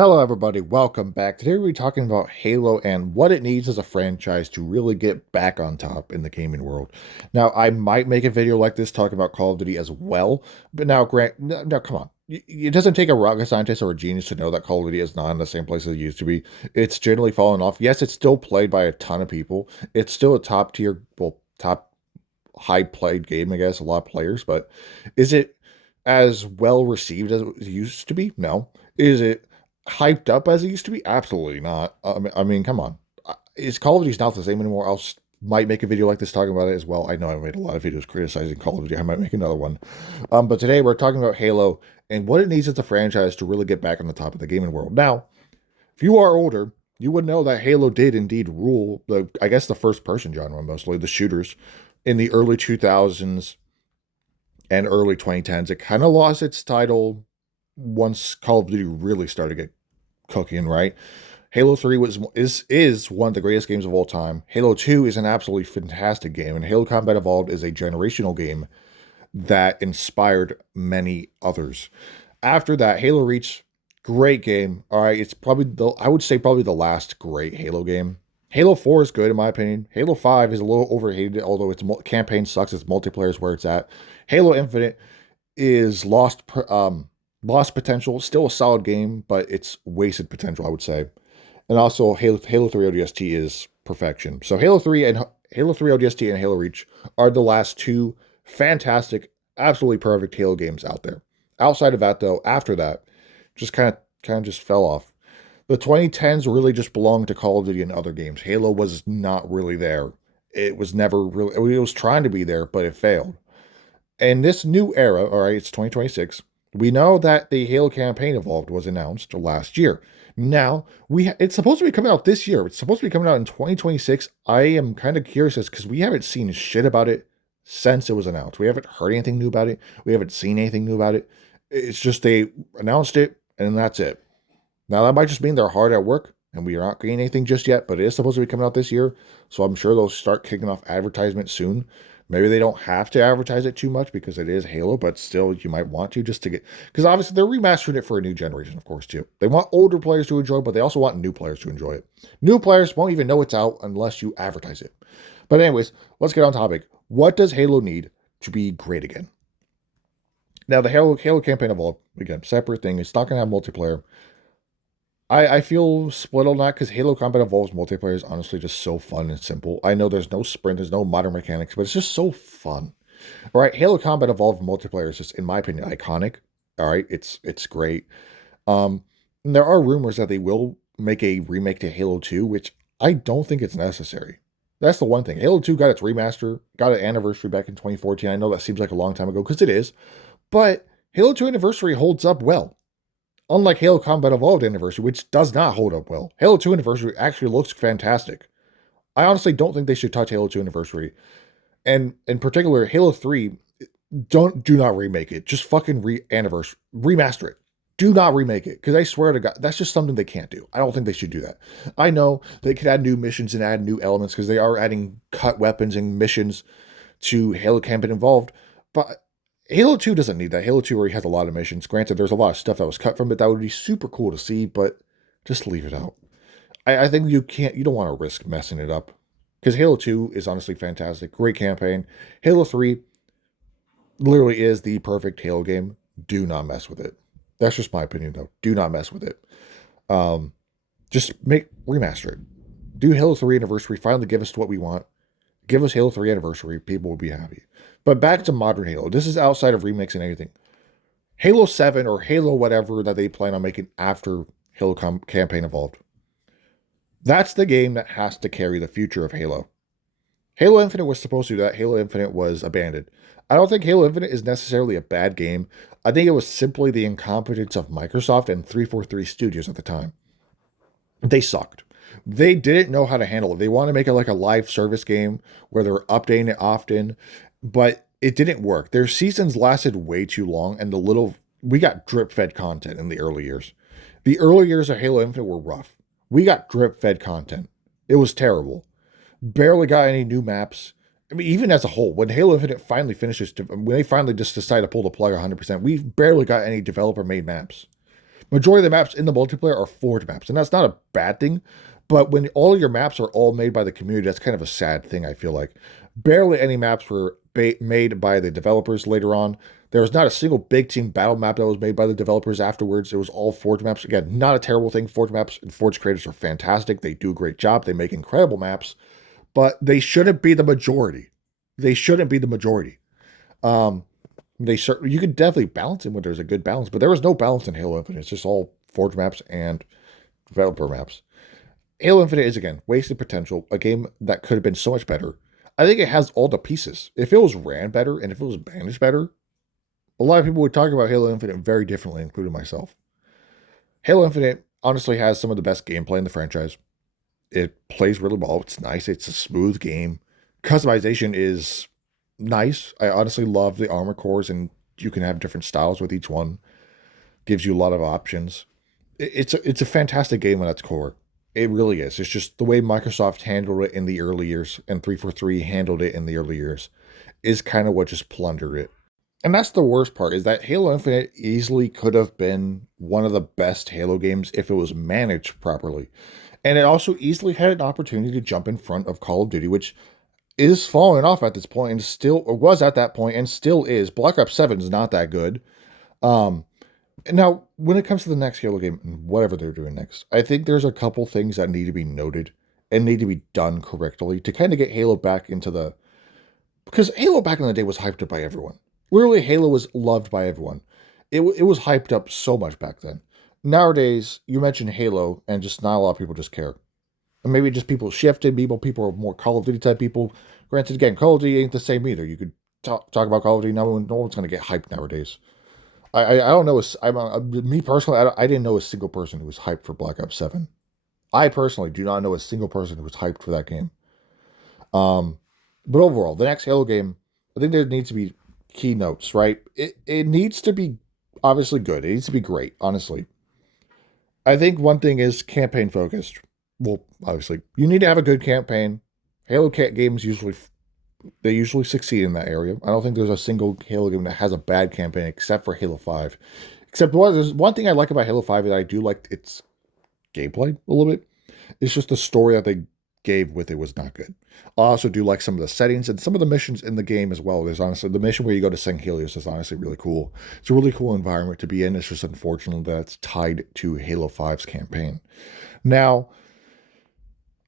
Hello, everybody. Welcome back. Today we're talking about Halo and what it needs as a franchise to really get back on top in the gaming world. Now, I might make a video like this talking about Call of Duty as well, but now, Grant, no, come on. It doesn't take a rocket scientist or a genius to know that Call of Duty is not in the same place as it used to be. It's generally fallen off. Yes, it's still played by a ton of people. It's still a top tier, well, top high played game, I guess, a lot of players, but is it as well received as it used to be? No. Is it hyped up as it used to be? Absolutely not. I mean, come on. Is Call of Duty not the same anymore? Might make a video like this talking about it as well. I know I made a lot of videos criticizing Call of Duty. I might make another one. But today we're talking about Halo and what it needs as a franchise to really get back on the top of the gaming world. Now, if you are older, you would know that Halo did indeed rule I guess, the first person genre, mostly the shooters in the early 2000s and early 2010s. It kind of lost its title once Call of Duty really started to get cooking, right? Halo 3 is one of the greatest games of all time. Halo 2 is an absolutely fantastic game, and Halo Combat Evolved is a generational game that inspired many others. After that, Halo Reach, great game. All right, it's probably I would say probably the last great Halo game. Halo 4 is good in my opinion. Halo 5 is a little overhated, although its campaign sucks. Its multiplayer is where it's at. Halo Infinite is lost potential. Still a solid game, but it's wasted potential, I would say. And also Halo 3 ODST is perfection. So Halo 3 ODST and Halo Reach are the last two fantastic, absolutely perfect Halo games out there. Outside of that though, after that, just kind of just fell off. The 2010s really just belonged to Call of Duty and other games. Halo was not really there. It was never really, it was trying to be there, but it failed. In this new era, all right, it's 2026. We know that the Halo campaign evolved was announced last year. Now it's supposed to be coming out this year. It's supposed to be coming out in 2026. I am kind of curious as because we haven't seen shit about it since it was announced. We haven't heard anything new about it. We haven't seen anything new about it. It's just they announced it and that's it. Now that might just mean they're hard at work and we are not getting anything just yet, but it is supposed to be coming out this year. So I'm sure they'll start kicking off advertisement soon. Maybe they don't have to advertise it too much because it is Halo, but still you might want to just to get because obviously they're remastering it for a new generation, of course, too. They want older players to enjoy, but they also want new players to enjoy it. New players won't even know it's out unless you advertise it. But anyways, let's get on topic. What does Halo need to be great again? Now the Halo campaign evolved again, separate thing. It's not gonna have multiplayer. I feel split on that because Halo Combat Evolved's multiplayer is honestly just so fun and simple. I know there's no sprint, there's no modern mechanics, but it's just so fun. All right, Halo Combat Evolved multiplayer is just, in my opinion, iconic. All right, it's great. And there are rumors that they will make a remake to Halo 2, which I don't think it's necessary. That's the one thing. Halo 2 got its remaster, got an anniversary back in 2014. I know that seems like a long time ago because it is, but Halo 2 Anniversary holds up well. Unlike Halo Combat Evolved Anniversary, which does not hold up well, Halo 2 Anniversary actually looks fantastic. I honestly don't think they should touch Halo 2 Anniversary. And in particular, Halo 3, do not remake it. Just fucking remaster it. Do not remake it. Because I swear to God, that's just something they can't do. I don't think they should do that. I know they could add new missions and add new elements because they are adding cut weapons and missions to Halo Campaign Evolved. But Halo 2 doesn't need that. Halo 2 already has a lot of missions. Granted, there's a lot of stuff that was cut from it that would be super cool to see, but just leave it out. I think you don't want to risk messing it up. Because Halo 2 is honestly fantastic. Great campaign. Halo 3 literally is the perfect Halo game. Do not mess with it. That's just my opinion, though. Do not mess with it. Um, just remaster it. Do Halo 3 Anniversary. Finally give us what we want. Give us Halo 3 Anniversary. People will be happy. But back to modern Halo. This is outside of remakes and anything. Halo 7 or Halo whatever that they plan on making after Halo Campaign Evolved. That's the game that has to carry the future of Halo. Halo Infinite was supposed to do that. Halo Infinite was abandoned. I don't think Halo Infinite is necessarily a bad game. I think it was simply the incompetence of Microsoft and 343 Studios at the time. They sucked. They didn't know how to handle it. They want to make it like a live service game where they're updating it often, but it didn't work. Their seasons lasted way too long, and we got drip fed content in the early years. The early years of Halo Infinite were rough. We got drip fed content. It was terrible. Barely got any new maps. I mean, even as a whole, when Halo Infinite finally finishes, when they finally just decide to pull the plug 100%, we barely got any developer made maps. Majority of the maps in the multiplayer are forge maps, and that's not a bad thing. But when all of your maps are all made by the community, that's kind of a sad thing, I feel like. Barely any maps were made by the developers later on. There was not a single big team battle map that was made by the developers afterwards. It was all Forge maps. Again, not a terrible thing. Forge maps and Forge creators are fantastic. They do a great job. They make incredible maps, but they shouldn't be the majority. They shouldn't be the majority. Um, they certainly you could definitely balance it when there's a good balance, but there was no balance in Halo Infinite. It's just all Forge maps and developer maps. Halo Infinite is again wasted potential, a game that could have been so much better. I think it has all the pieces. If it was ran better and if it was managed better, a lot of people would talk about Halo Infinite very differently, including myself. Halo Infinite honestly has some of the best gameplay in the franchise. It plays really well. It's nice. It's a smooth game. Customization is nice. I honestly love the armor cores, and you can have different styles with each one. Gives you a lot of options. It's a fantastic game at its core. It really is. It's just the way Microsoft handled it in the early years and 343 handled it in the early years is kind of what just plundered it. And that's the worst part is that Halo Infinite easily could have been one of the best Halo games if it was managed properly. And it also easily had an opportunity to jump in front of Call of Duty, which is falling off at this point and still or was at that point and still is. Black Ops 7 is not that good. Um, Now, when it comes to the next Halo game, whatever they're doing next, I think there's a couple things that need to be noted and need to be done correctly to kind of get Halo back into the. Because Halo back in the day was hyped up by everyone. Literally, Halo was loved by everyone. It was hyped up so much back then. Nowadays, you mention Halo, and just not a lot of people just care. And maybe just people shifted. People are more Call of Duty type people. Granted, again, Call of Duty ain't the same either. You could talk about Call of Duty. No one's going to get hyped nowadays. I don't know. Me personally, I didn't know a single person who was hyped for Black Ops 7. I personally do not know a single person who was hyped for that game. Um, but overall, the next Halo game, I think there needs to be keynotes, right? It needs to be obviously good. It needs to be great, honestly. I think one thing is campaign focused. Well, obviously, you need to have a good campaign. Halo cat games usually they usually succeed in that area. I don't think there's a single Halo game that has a bad campaign except for Halo 5. Except there's one thing I like about Halo 5 that I do like its gameplay a little bit. It's just the story that they gave with it was not good. I also do like some of the settings and some of the missions in the game as well. There's honestly the mission where you go to St. Helios is honestly really cool. It's a really cool environment to be in. It's just unfortunate that it's tied to Halo 5's campaign. Now,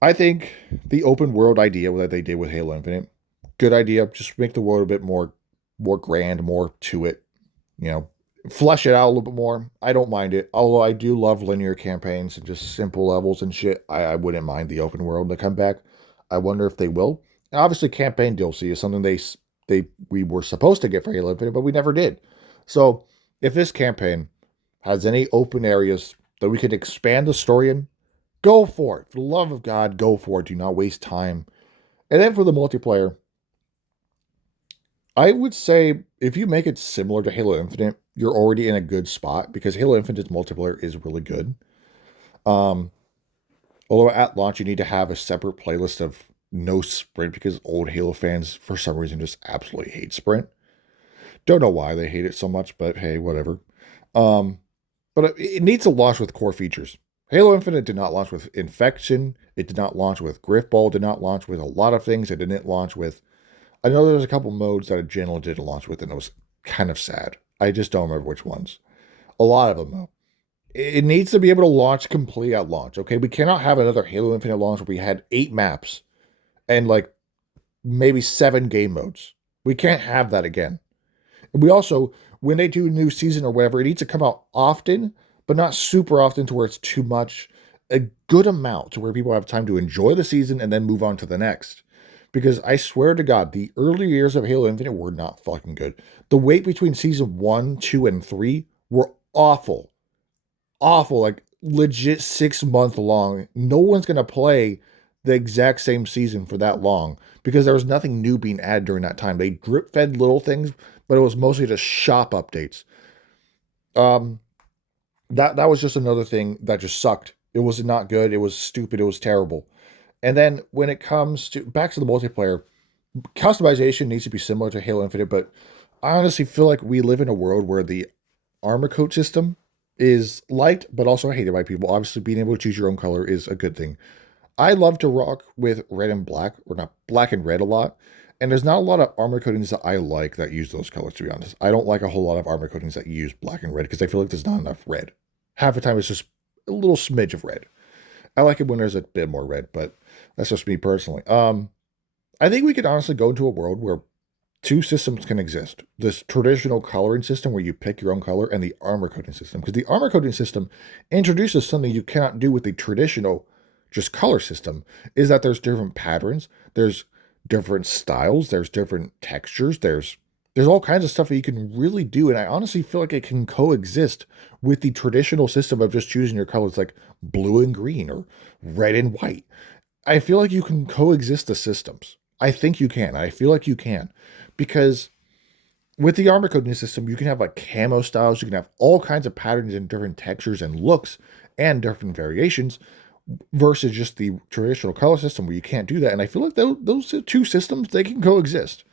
I think the open world idea that they did with Halo Infinite, good idea. Just make the world a bit more grand, more to it. You know, flesh it out a little bit more. I don't mind it. Although I do love linear campaigns and just simple levels and shit. I wouldn't mind the open world to come back. I wonder if they will. And obviously, campaign DLC is something we were supposed to get for Halo Infinite, but we never did. So if this campaign has any open areas that we could expand the story in, go for it. For the love of God, go for it. Do not waste time. And then for the multiplayer, I would say if you make it similar to Halo Infinite, you're already in a good spot because Halo Infinite's multiplayer is really good. Um, Although at launch you need to have a separate playlist of no sprint because old Halo fans for some reason just absolutely hate sprint. Don't know why they hate it so much, but hey, whatever. Um, but it needs to launch with core features. Halo Infinite did not launch with Infection. It did not launch with Griffball. Did not launch with a lot of things. It didn't launch with. I know there's a couple modes that a general did launch with, and it was kind of sad. I just don't remember which ones. A lot of them though. It needs to be able to launch complete at launch. Okay, we cannot have another Halo Infinite launch where we had 8 maps and like maybe 7 game modes. We can't have that again. We also, when they do a new season or whatever, it needs to come out often, but not super often to where it's too much. A good amount to where people have time to enjoy the season and then move on to the next. Because I swear to God, the early years of Halo Infinite were not fucking good. The wait between season 1, 2, and 3 were awful. Awful. Like legit 6 month long. No one's going to play the exact same season for that long because there was nothing new being added during that time. They drip fed little things, but it was mostly just shop updates. Um, that was just another thing that just sucked. It was not good. It was stupid. It was terrible. And then when it comes to back to the multiplayer, customization needs to be similar to Halo Infinite, but I honestly feel like we live in a world where the armor coat system is liked but also hated by people. Obviously, being able to choose your own color is a good thing. I love to rock with red and black, or not black and red a lot. And there's not a lot of armor coatings that I like that use those colors, to be honest. I don't like a whole lot of armor coatings that use black and red because I feel like there's not enough red. Half the time it's just a little smidge of red. I like it when there's a bit more red, but that's just me personally. I think we could honestly go into a world where two systems can exist. This traditional coloring system where you pick your own color and the armor coating system. Because the armor coating system introduces something you cannot do with the traditional just color system, is that there's different patterns, there's different styles, there's different textures, there's all kinds of stuff that you can really do. And I honestly feel like it can coexist with the traditional system of just choosing your colors like blue and green or red and white. I feel like you can coexist the systems. I think you can. I feel like you can. Because with the armor coding system, you can have like camo styles, you can have all kinds of patterns and different textures and looks and different variations versus just the traditional color system where you can't do that. And I feel like those two systems, they can coexist.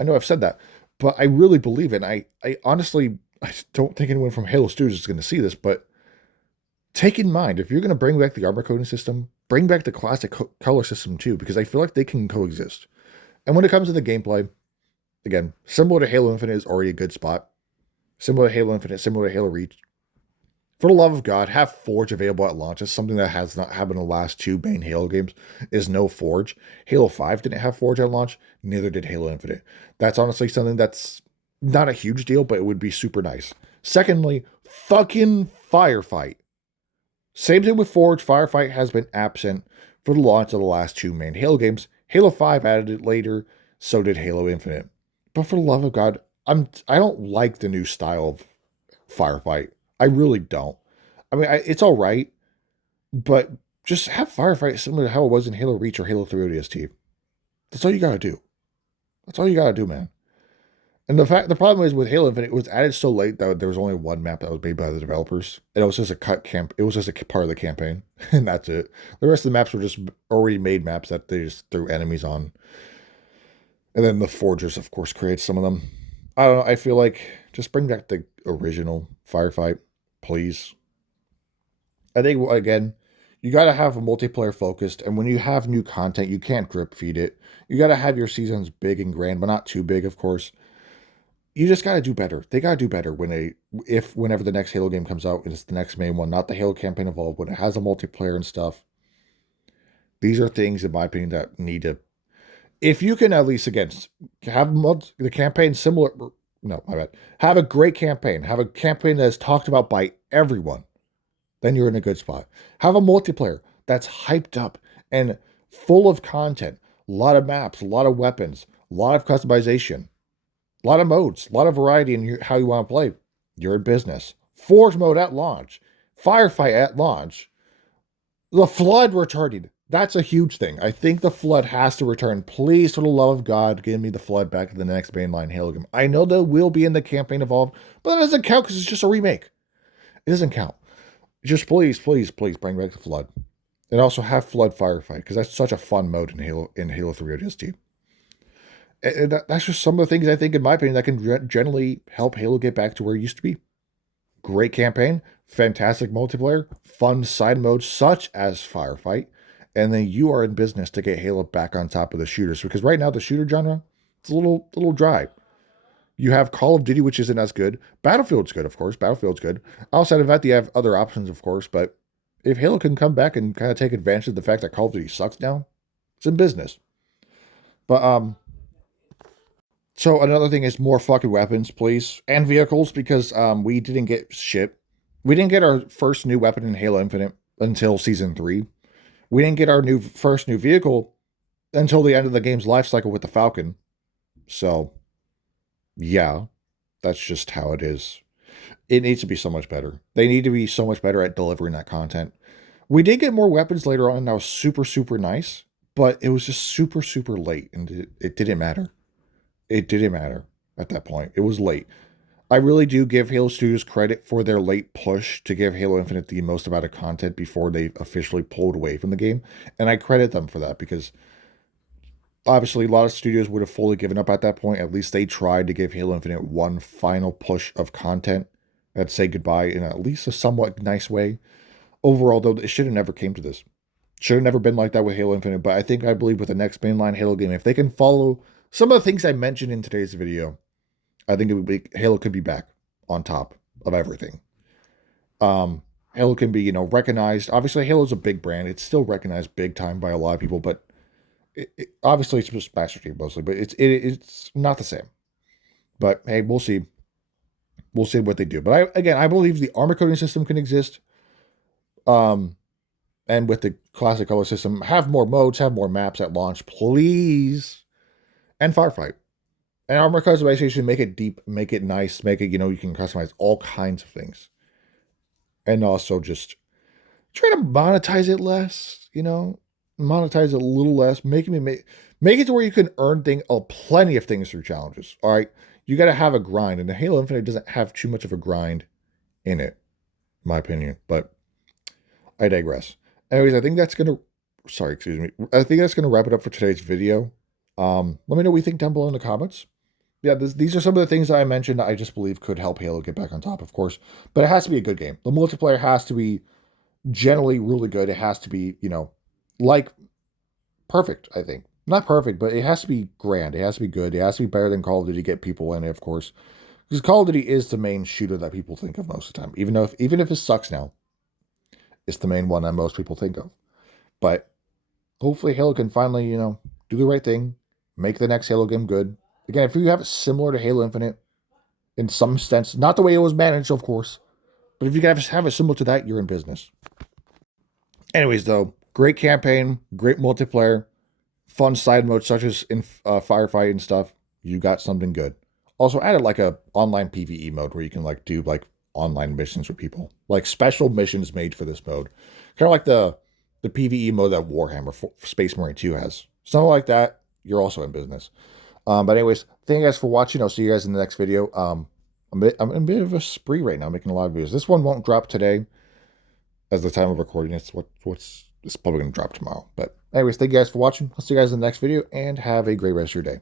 I know I've said that, but I really believe it. And I honestly, I don't think anyone from Halo Studios is going to see this, but take in mind, if you're going to bring back the armor coding system, bring back the classic color system too, because I feel like they can coexist. And when it comes to the gameplay, again, similar to Halo Infinite is already a good spot. Similar to Halo Infinite, similar to Halo Reach. For the love of God, have Forge available at launch. It's something that has not happened in the last two main Halo games, is no Forge. Halo 5 didn't have Forge at launch, neither did Halo Infinite. That's honestly something that's not a huge deal, but it would be super nice. Secondly, fucking Firefight. Same thing with Forge. Firefight has been absent for the launch of the last two main Halo games. Halo 5 added it later, so did Halo Infinite. But for the love of God, I don't like the new style of Firefight. I really don't. I mean, it's all right, but just have Firefight similar to how it was in Halo Reach or Halo 3 ODST. That's all you gotta do. That's all you gotta do, man. And the problem is with Halo Infinite, it was added so late that there was only one map that was made by the developers, and it was just a cut camp. It was just a part of the campaign, and that's it. The rest of the maps were just already made maps that they just threw enemies on, and then the Forgers, of course, created some of them. I don't know. I feel like just bring back the original Firefight, please. I think again, you got to have a multiplayer focused, and when you have new content, you can't drip feed it. You got to have your seasons big and grand, but not too big, of course. You just got to do better. They got to do better whenever the next Halo game comes out, and it's the next main one, not the Halo campaign evolved, when it has a multiplayer and stuff. These are things, in my opinion, that need to. If you can at least again have the campaign similar, no, my bad. Have a great campaign. Have a campaign that is talked about by everyone. Then you're in a good spot. Have a multiplayer that's hyped up and full of content. A lot of maps, a lot of weapons, a lot of customization, a lot of modes, a lot of variety in how you want to play. You're in business. Forge mode at launch. Firefight at launch. The Flood returning. That's a huge thing. I think the Flood has to return. Please, for the love of God, give me the Flood back in the next mainline Halo game. I know that will be in the campaign evolved, but that doesn't count because it's just a remake. It doesn't count. Just please, please, please bring back the Flood. And also have Flood Firefight, because that's such a fun mode in Halo 3 ODST. And that's just some of the things I think, in my opinion, that can generally help Halo get back to where it used to be. Great campaign, fantastic multiplayer, fun side modes such as Firefight, and then you are in business to get Halo back on top of the shooters. Because right now the shooter genre, it's a little dry. You have Call of Duty, which isn't as good. Battlefield's good, of course. Battlefield's good. Outside of that, you have other options, of course. But if Halo can come back and kind of take advantage of the fact that Call of Duty sucks now, it's in business. But so another thing is more fucking weapons, please, and vehicles, because we didn't get shit. We didn't get our first new weapon in Halo Infinite until Season 3. We didn't get our first new vehicle until the end of the game's life cycle with the Falcon. So, yeah, that's just how it is. It needs to be so much better. They need to be so much better at delivering that content. We did get more weapons later on, and that was super, super nice, but it was just super, super late, and it didn't matter. It didn't matter at that point. It was late. I really do give Halo Studios credit for their late push to give Halo Infinite the most amount of content before they officially pulled away from the game. And I credit them for that, because obviously a lot of studios would have fully given up at that point. At least they tried to give Halo Infinite one final push of content I'd say goodbye in at least a somewhat nice way. Overall, though, it should have never came to this. Should have never been like that with Halo Infinite, but I believe with the next mainline Halo game, if they can follow some of the things I mentioned in today's video, I think Halo could be back on top of everything. Halo can be, recognized. Obviously, Halo's a big brand. It's still recognized big time by a lot of people, but obviously it's just Master Chief mostly, but it's not the same. But hey, we'll see. We'll see what they do. But I believe the armor coding system can exist. And with the classic color system, have more modes, have more maps at launch, please. And Firefight. And armor customization, make it deep, make it nice, make it, you can customize all kinds of things. And also just try to monetize it less, monetize it a little less, make it to where you can earn plenty of things through challenges. All right. You got to have a grind, and the Halo Infinite doesn't have too much of a grind in it, in my opinion, but I digress. Anyways, I think that's going to, I think that's going to wrap it up for today's video. Let me know what you think down below in the comments. Yeah, these are some of the things that I mentioned that I just believe could help Halo get back on top, of course. But it has to be a good game. The multiplayer has to be generally really good. It has to be, like perfect, I think. Not perfect, but it has to be grand. It has to be good. It has to be better than Call of Duty, get people in it, of course. Because Call of Duty is the main shooter that people think of most of the time. Even if it sucks now, it's the main one that most people think of. But hopefully Halo can finally, do the right thing, make the next Halo game good. Again, if you have it similar to Halo Infinite, in some sense, not the way it was managed, of course, but if you guys have it similar to that, you're in business. Anyways, though, great campaign, great multiplayer, fun side modes such as in firefight and stuff. You got something good. Also added like a online PvE mode where you can do online missions with people, like special missions made for this mode, kind of like the PvE mode that Warhammer Space Marine 2 has. Something like that. You're also in business. But anyways, thank you guys for watching. I'll see you guys in the next video. I'm in a bit of a spree right now, making a lot of videos. This one won't drop today, as the time of recording. It's probably going to drop tomorrow. But anyways, thank you guys for watching. I'll see you guys in the next video, and have a great rest of your day.